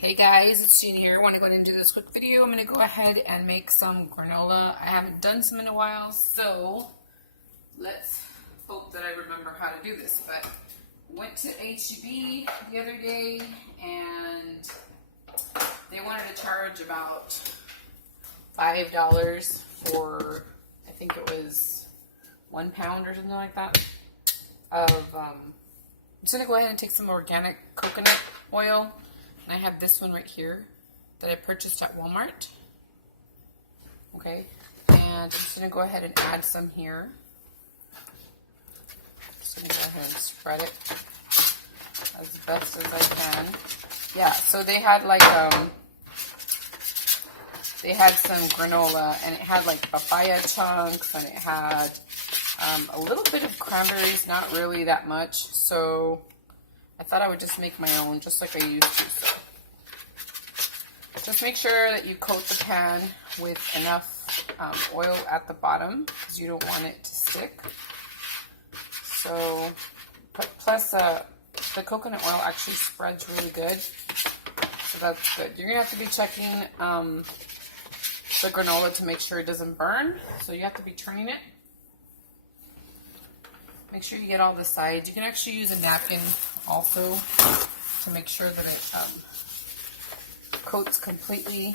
Hey guys, it's Jean here. I want to go ahead and do this quick video. I'm going to go ahead and make some granola. I haven't done some in a while, so let's hope that I remember how to do this. But went to HEB the other day and they wanted to charge about $5 for, I think it was 1 pound or something like that of, I'm just going to go ahead and take some organic coconut oil. And I have this one right here that I purchased at Walmart. Okay, and I'm just going to go ahead and add some here. Just going to go ahead and spread it as best as I can. Yeah, so they had like they had some granola, and it had like papaya chunks, and it had a little bit of cranberries, not really that much. So I thought I would just make my own, just like I used to. So just make sure that you coat the pan with enough oil at the bottom, because you don't want it to stick. So, plus the coconut oil actually spreads really good, so that's good. You're gonna have to be checking the granola to make sure it doesn't burn. So you have to be turning it. Make sure you get all the sides. You can actually use a napkin also to make sure that it coats completely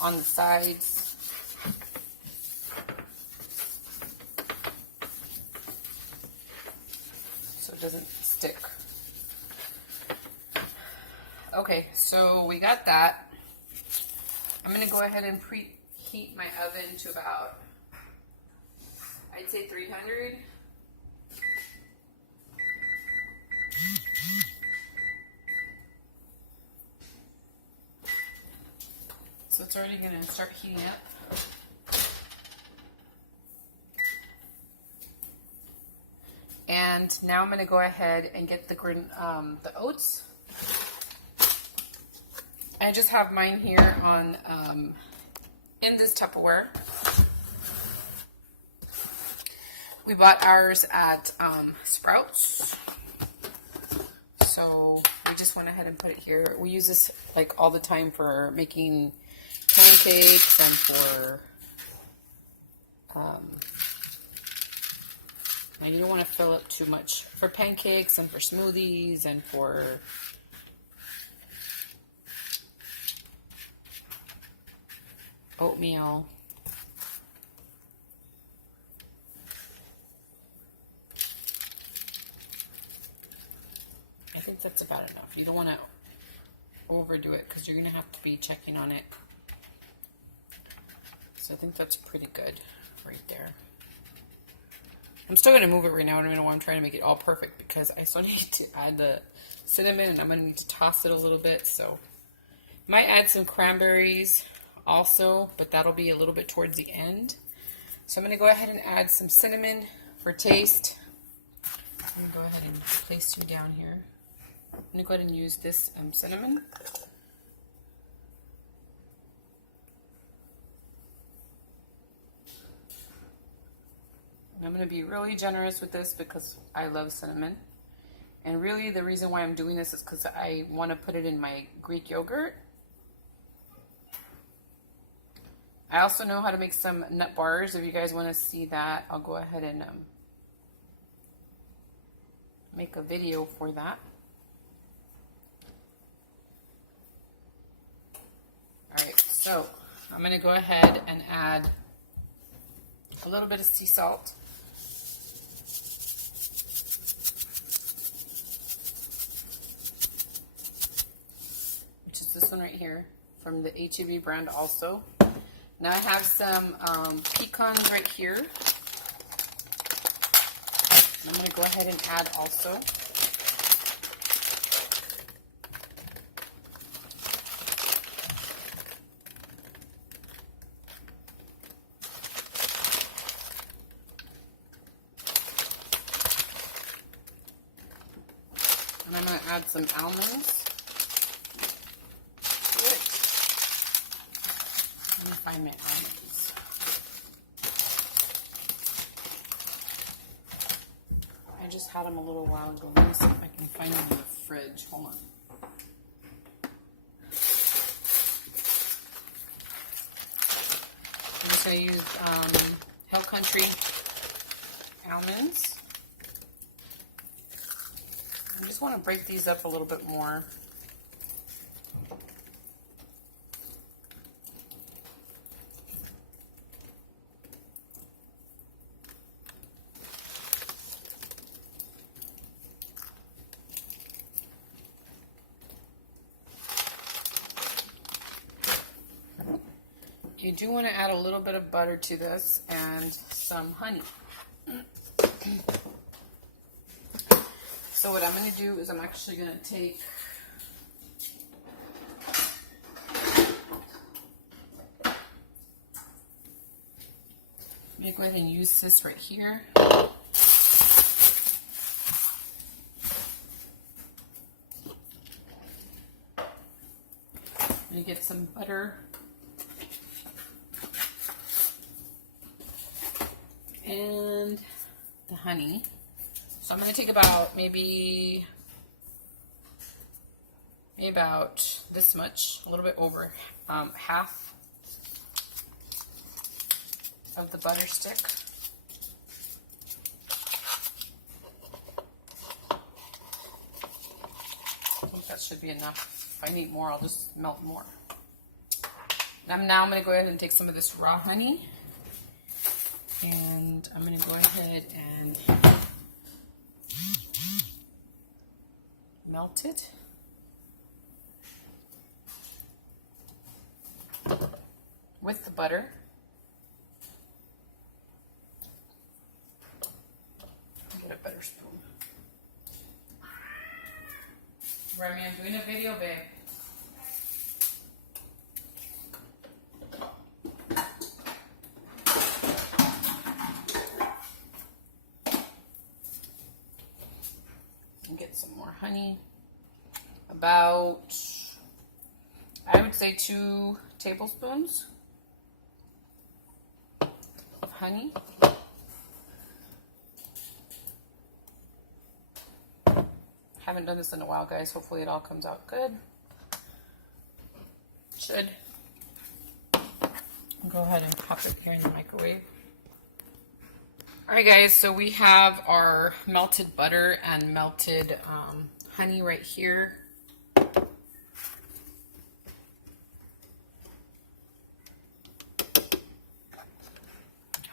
on the sides. So it doesn't stick. Okay, so we got that. I'm going to go ahead and preheat my oven to about, I'd say 300. So it's already going to start heating up. And now I'm going to go ahead and get the oats. I just have mine here on in this Tupperware. We bought ours at Sprouts. So we just went ahead and put it here. We use this like all the time for making pancakes and for now you don't want to fill it too much, for pancakes and for smoothies and for oatmeal. I think that's about enough. You don't want to overdo it because you're going to have to be checking on it. So I think that's pretty good right there. I'm still going to move it right now. I don't know why I'm trying to make it all perfect, because I still need to add the cinnamon, and I'm going to need to toss it a little bit. So might add some cranberries also, but that'll be a little bit towards the end. So I'm going to go ahead and add some cinnamon for taste. I'm going to go ahead and place you down here. I'm going to go ahead and use this cinnamon. I'm going to be really generous with this because I love cinnamon. And really the reason why I'm doing this is because I want to put it in my Greek yogurt. I also know how to make some nut bars. If you guys want to see that, I'll go ahead and make a video for that. Alright, so I'm going to go ahead and add a little bit of sea salt. Which is this one right here from the HEB brand also. Now I have some pecans right here. And I'm going to go ahead and add also. And I'm going to add some almonds to it. Let me find my almonds. I just had them a little while ago. Let me see if I can find them in the fridge. Hold on. So I used Hill Country almonds. I just want to break these up a little bit more. You do want to add a little bit of butter to this and some honey. So what I'm going to do is I'm actually going to take I'm going to go ahead and use this right here. I'm going to get some butter and the honey. So I'm going to take about maybe about this much, a little bit over half of the butter stick. I think that should be enough. If I need more, I'll just melt more. And now I'm going to go ahead and take some of this raw honey, and I'm going to go ahead and melt it. With the butter. Get a better spoon. Remy, I'm doing a video, babe. And get some more honey. About, I would say 2 tablespoons of honey. Haven't done this in a while, guys. Hopefully it all comes out good. Should. Go ahead and pop it here in the microwave. Alright guys, so we have our melted butter and melted honey right here.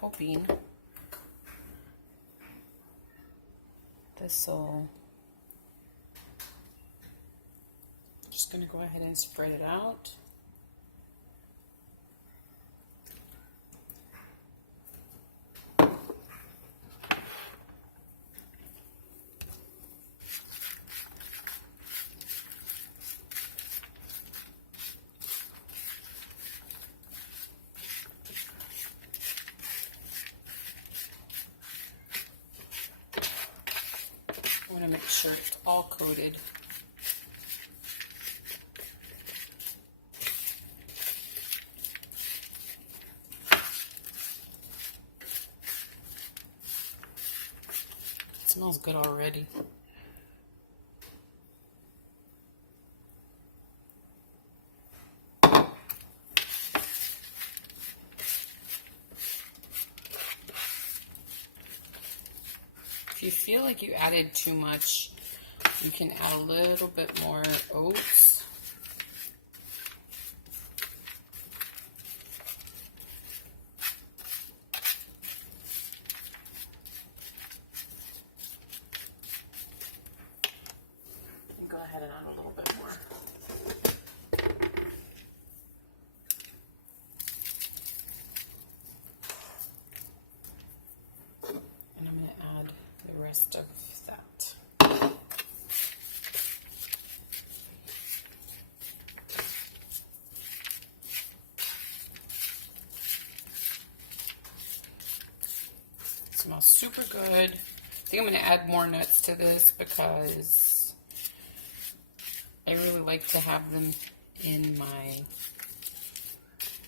Hoping this will, just going to go ahead and spread it out. I want to make sure it's all coated. It smells good already. If you feel like you added too much, you can add a little bit more oats. Go ahead and add a little bit more. And I'm going to add the rest of that. It smells super good. I think I'm going to add more nuts to this because I really like to have them in my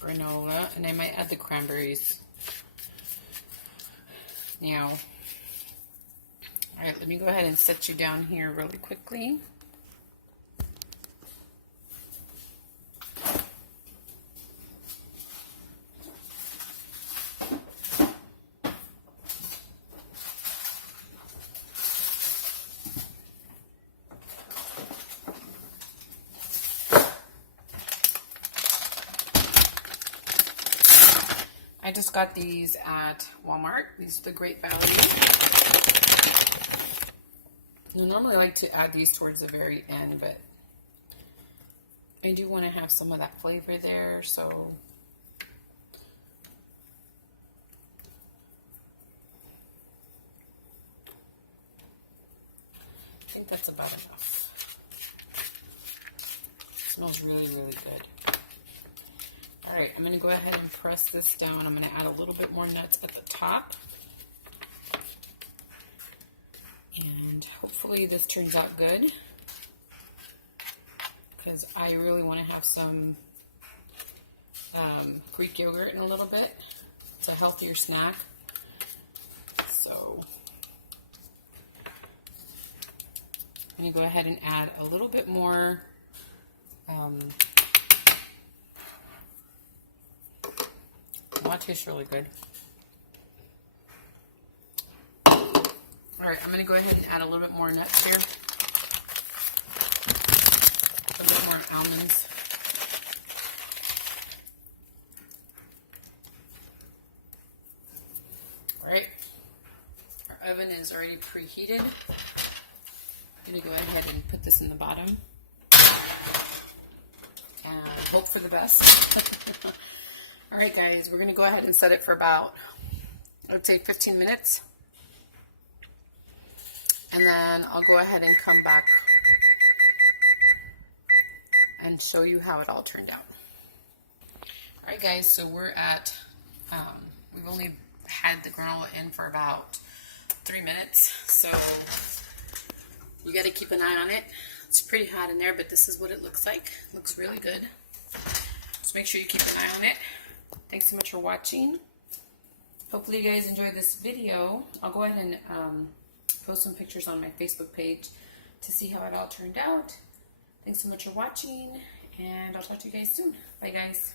granola, and I might add the cranberries. Now, alright, let me go ahead and set you down here really quickly. I just got these at Walmart. These are the Great Value. I normally like to add these towards the very end, but I do want to have some of that flavor there, so I think that's about enough. It smells really, really good. All right, I'm going to go ahead and press this down. I'm going to add a little bit more nuts at the top. And hopefully this turns out good, because I really want to have some Greek yogurt in a little bit. It's a healthier snack. So I'm going to go ahead and add a little bit more that tastes really good. Alright, I'm going to go ahead and add a little bit more nuts here. A little bit more almonds. Alright, our oven is already preheated. I'm going to go ahead and put this in the bottom. And hope for the best. Alright guys, we're going to go ahead and set it for about, I would say 15 minutes. And then I'll go ahead and come back and show you how it all turned out. Alright guys, so we're at, we've only had the granola in for about 3 minutes. So you got to keep an eye on it. It's pretty hot in there, but this is what it looks like. It looks really good. Just make sure you keep an eye on it. Thanks so much for watching. Hopefully you guys enjoyed this video. I'll go ahead and post some pictures on my Facebook page to see how it all turned out. Thanks so much for watching, and I'll talk to you guys soon. Bye guys.